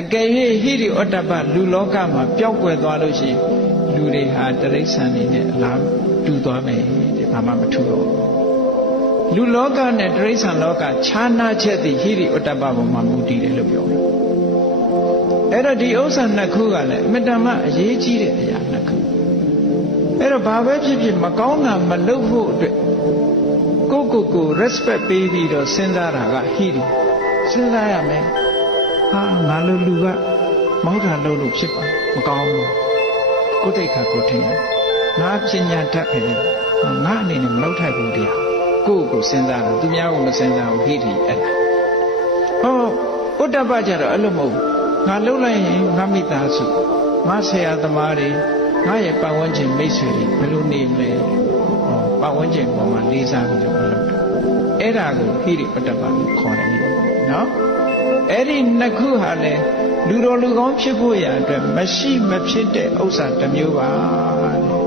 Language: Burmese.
အကယ်၍ဟိရိဩတ္တပလူလောကမှာပျောက်ကွယ်သွားလို့ရှိရင်လူတွေဟာတိရစ္ဆာန်တွေနဲ့အလားတူသွားမယ်ဒီဘာမှမထူတော့လူလောကနဲ့တိရစ္ဆာန်လောကခြားနာချက်သည်ဟိရိဩတ္တပပေါ်မှာမူတည်တယ်လို့ပြောတယ်အဲ့တော့ဒီဥစ္စာနှစ်ခုကလည်းအမြဲတမ်းအရေးကြီးတဲ့အရာနှစ်ခုအဲ့တော့ဘာပဲဖြစ်ဖြစ်မကောင်းတာမလုပ်ဖို့အတွက်ကို respect ပေးပြီးတော့စဉ်းစားတာကဟိရိစဉ်းစားရမယ်ဟာငါလိုလူကမဟုတ်တာလုပ်လို့ဖြစ်ပါမကောင်းဘူးကိုယ်တိတ်ခါကိုထင်တယ်ငါပညာတတ်ပဲငါအနေနဲ့မလုပ်ထိုက်ဘူးတရားကိုစဉ်းစားတာသူများကိုမစဉ်းစားဘူးဟိရိအဲ့ဒါဩတ္တပကြတော့အဲ့လိုမဟုတ်ငါလှုပ်လိုက်ရင်ငါမိသားစုငါဆရာသမားတွေငါရဲ့ပတ်ဝန်းကျင်မိတ်ဆွေတွေဘယ်လိုနေမလဲပတ်ဝန်းကျင်ပေါ်မှာလေးစားပြီးတော့မလုပ်တာအဲ့ဒါကိုဟိရိဩတ္တပလို့ခေါ်တယ်နော်အဲ့ဒီနှစ်ခုဟာလေလူတော်လူကောင်းဖြစ်ဖို့ရာအတွက်မရှိမဖြစ်တဲ့ဥစ္စာတစ်မျိုးပါတဲ့